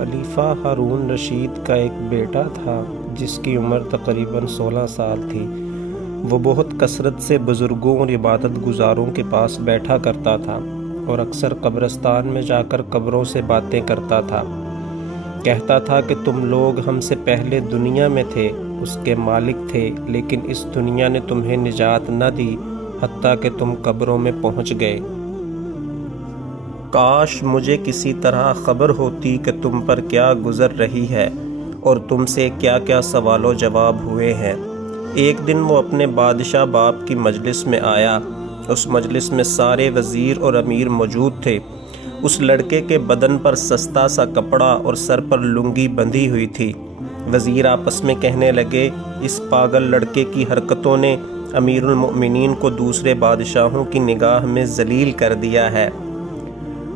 خلیفہ ہارون رشید کا ایک بیٹا تھا جس کی عمر تقریباً 16 سال تھی۔ وہ بہت کثرت سے بزرگوں اور عبادت گزاروں کے پاس بیٹھا کرتا تھا اور اکثر قبرستان میں جا کر قبروں سے باتیں کرتا تھا۔ کہتا تھا کہ تم لوگ ہم سے پہلے دنیا میں تھے، اس کے مالک تھے، لیکن اس دنیا نے تمہیں نجات نہ دی حتیٰ کہ تم قبروں میں پہنچ گئے۔ کاش مجھے کسی طرح خبر ہوتی کہ تم پر کیا گزر رہی ہے اور تم سے کیا کیا سوال و جواب ہوئے ہیں۔ ایک دن وہ اپنے بادشاہ باپ کی مجلس میں آیا۔ اس مجلس میں سارے وزیر اور امیر موجود تھے۔ اس لڑکے کے بدن پر سستا سا کپڑا اور سر پر لنگی بندھی ہوئی تھی۔ وزیر آپس میں کہنے لگے، اس پاگل لڑکے کی حرکتوں نے امیر المؤمنین کو دوسرے بادشاہوں کی نگاہ میں ذلیل کر دیا ہے۔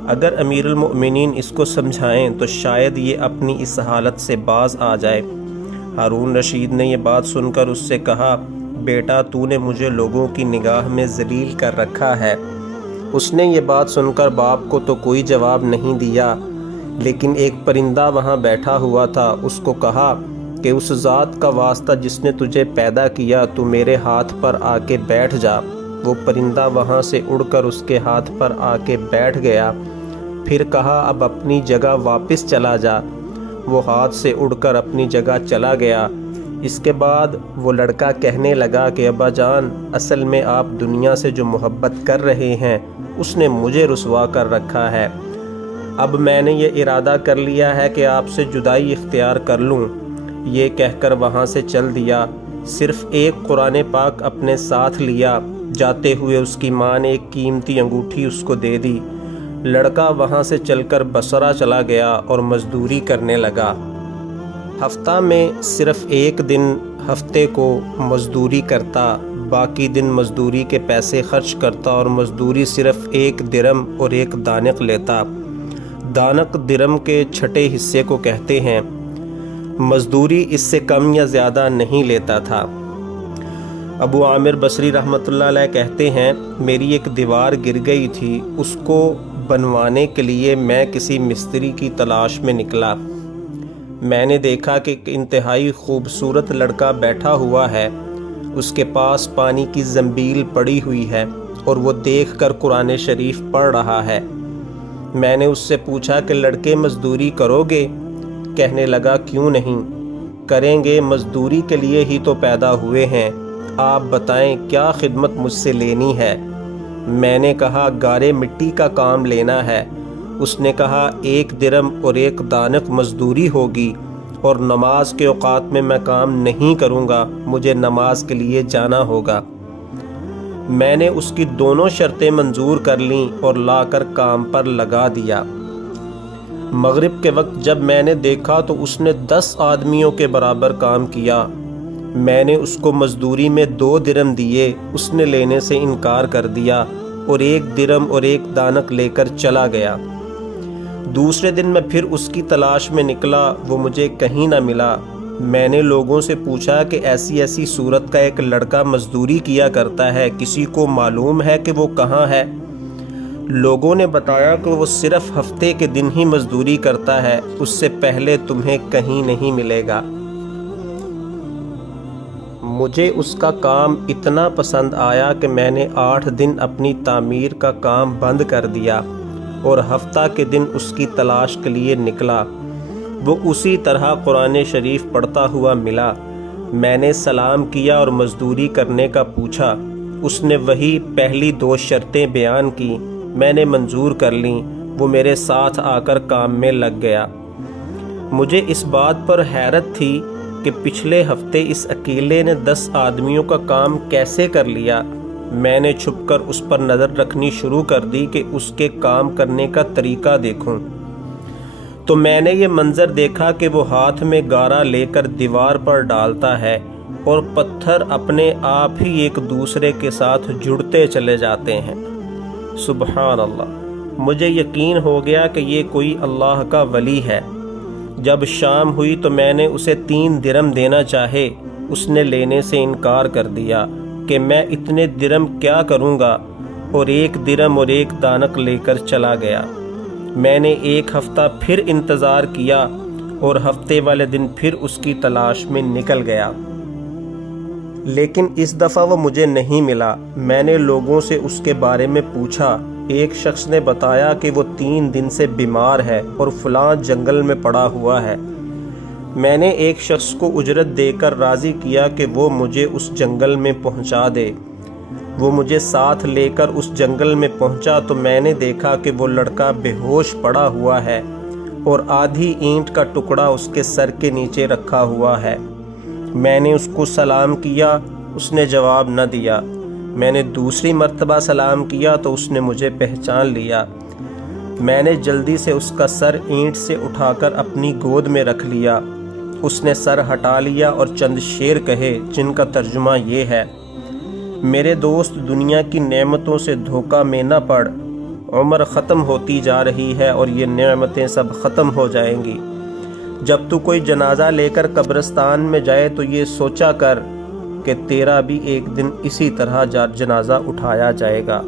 اگر امیر المؤمنین اس کو سمجھائیں تو شاید یہ اپنی اس حالت سے باز آ جائے۔ ہارون رشید نے یہ بات سن کر اس سے کہا، بیٹا تو نے مجھے لوگوں کی نگاہ میں ذلیل کر رکھا ہے۔ اس نے یہ بات سن کر باپ کو تو کوئی جواب نہیں دیا، لیکن ایک پرندہ وہاں بیٹھا ہوا تھا۔ اس کو کہا کہ اس ذات کا واسطہ جس نے تجھے پیدا کیا تو میرے ہاتھ پر آ کے بیٹھ جا۔ وہ پرندہ وہاں سے اڑ کر اس کے ہاتھ پر آ کے بیٹھ گیا۔ پھر کہا، اب اپنی جگہ واپس چلا جا۔ وہ ہاتھ سے اڑ کر اپنی جگہ چلا گیا۔ اس کے بعد وہ لڑکا کہنے لگا کہ ابا جان، اصل میں آپ دنیا سے جو محبت کر رہے ہیں اس نے مجھے رسوا کر رکھا ہے۔ اب میں نے یہ ارادہ کر لیا ہے کہ آپ سے جدائی اختیار کر لوں۔ یہ کہہ کر وہاں سے چل دیا۔ صرف ایک قرآن پاک اپنے ساتھ لیا۔ جاتے ہوئے اس کی ماں نے ایک قیمتی انگوٹھی اس کو دے دی۔ لڑکا وہاں سے چل کر بصرہ چلا گیا اور مزدوری کرنے لگا۔ ہفتہ میں صرف ایک دن ہفتے کو مزدوری کرتا، باقی دن مزدوری کے پیسے خرچ کرتا اور مزدوری صرف 1 درم اور 1 دانق لیتا۔ دانق درم کے چھٹے حصے کو کہتے ہیں۔ مزدوری اس سے کم یا زیادہ نہیں لیتا تھا۔ ابو عامر بصری رحمۃ اللہ علیہ کہتے ہیں، میری ایک دیوار گر گئی تھی، اس کو بنوانے کے لیے میں کسی مستری کی تلاش میں نکلا۔ میں نے دیکھا کہ ایک انتہائی خوبصورت لڑکا بیٹھا ہوا ہے، اس کے پاس پانی کی زنبیل پڑی ہوئی ہے اور وہ دیکھ کر قرآن شریف پڑھ رہا ہے۔ میں نے اس سے پوچھا کہ لڑکے مزدوری کرو گے؟ کہنے لگا، کیوں نہیں، کریں گے، مزدوری کے لیے ہی تو پیدا ہوئے ہیں۔ آپ بتائیں کیا خدمت مجھ سے لینی ہے؟ میں نے کہا، گارے مٹی کا کام لینا ہے۔ اس نے کہا، 1 درم اور 1 دانق مزدوری ہوگی اور نماز کے اوقات میں کام نہیں کروں گا، مجھے نماز کے لیے جانا ہوگا۔ میں نے اس کی دونوں شرطیں منظور کر لیں اور لا کر کام پر لگا دیا۔ مغرب کے وقت جب میں نے دیکھا تو اس نے 10 آدمیوں کے برابر کام کیا۔ میں نے اس کو مزدوری میں 2 درم دیے، اس نے لینے سے انکار کر دیا اور 1 درم اور 1 دانق لے کر چلا گیا۔ دوسرے دن میں پھر اس کی تلاش میں نکلا، وہ مجھے کہیں نہ ملا۔ میں نے لوگوں سے پوچھا کہ ایسی ایسی صورت کا ایک لڑکا مزدوری کیا کرتا ہے، کسی کو معلوم ہے کہ وہ کہاں ہے؟ لوگوں نے بتایا کہ وہ صرف ہفتے کے دن ہی مزدوری کرتا ہے، اس سے پہلے تمہیں کہیں نہیں ملے گا۔ مجھے اس کا کام اتنا پسند آیا کہ میں نے 8 دن اپنی تعمیر کا کام بند کر دیا اور ہفتہ کے دن اس کی تلاش کے لیے نکلا۔ وہ اسی طرح قرآن شریف پڑھتا ہوا ملا۔ میں نے سلام کیا اور مزدوری کرنے کا پوچھا۔ اس نے وہی پہلی 2 شرطیں بیان کی، میں نے منظور کر لیں۔ وہ میرے ساتھ آ کر کام میں لگ گیا۔ مجھے اس بات پر حیرت تھی کہ پچھلے ہفتے اس اکیلے نے 10 آدمیوں کا کام کیسے کر لیا۔ میں نے چھپ کر اس پر نظر رکھنی شروع کر دی کہ اس کے کام کرنے کا طریقہ دیکھوں، تو میں نے یہ منظر دیکھا کہ وہ ہاتھ میں گارا لے کر دیوار پر ڈالتا ہے اور پتھر اپنے آپ ہی ایک دوسرے کے ساتھ جڑتے چلے جاتے ہیں۔ سبحان اللہ! مجھے یقین ہو گیا کہ یہ کوئی اللہ کا ولی ہے۔ جب شام ہوئی تو میں نے اسے 3 درم دینا چاہے، اس نے لینے سے انکار کر دیا کہ میں اتنے درم کیا کروں گا، اور 1 درم اور 1 دانق لے کر چلا گیا۔ میں نے ایک ہفتہ پھر انتظار کیا اور ہفتے والے دن پھر اس کی تلاش میں نکل گیا، لیکن اس دفعہ وہ مجھے نہیں ملا۔ میں نے لوگوں سے اس کے بارے میں پوچھا۔ ایک شخص نے بتایا کہ وہ 3 دن سے بیمار ہے اور فلاں جنگل میں پڑا ہوا ہے۔ میں نے ایک شخص کو اجرت دے کر راضی کیا کہ وہ مجھے اس جنگل میں پہنچا دے۔ وہ مجھے ساتھ لے کر اس جنگل میں پہنچا تو میں نے دیکھا کہ وہ لڑکا بے ہوش پڑا ہوا ہے اور آدھی اینٹ کا ٹکڑا اس کے سر کے نیچے رکھا ہوا ہے۔ میں نے اس کو سلام کیا، اس نے جواب نہ دیا۔ میں نے دوسری مرتبہ سلام کیا تو اس نے مجھے پہچان لیا۔ میں نے جلدی سے اس کا سر اینٹ سے اٹھا کر اپنی گود میں رکھ لیا۔ اس نے سر ہٹا لیا اور چند شعر کہے جن کا ترجمہ یہ ہے: میرے دوست، دنیا کی نعمتوں سے دھوکہ میں نہ پڑ، عمر ختم ہوتی جا رہی ہے اور یہ نعمتیں سب ختم ہو جائیں گی۔ جب تو کوئی جنازہ لے کر قبرستان میں جائے تو یہ سوچا کر کہ تیرا بھی ایک دن اسی طرح جنازہ اٹھایا جائے گا۔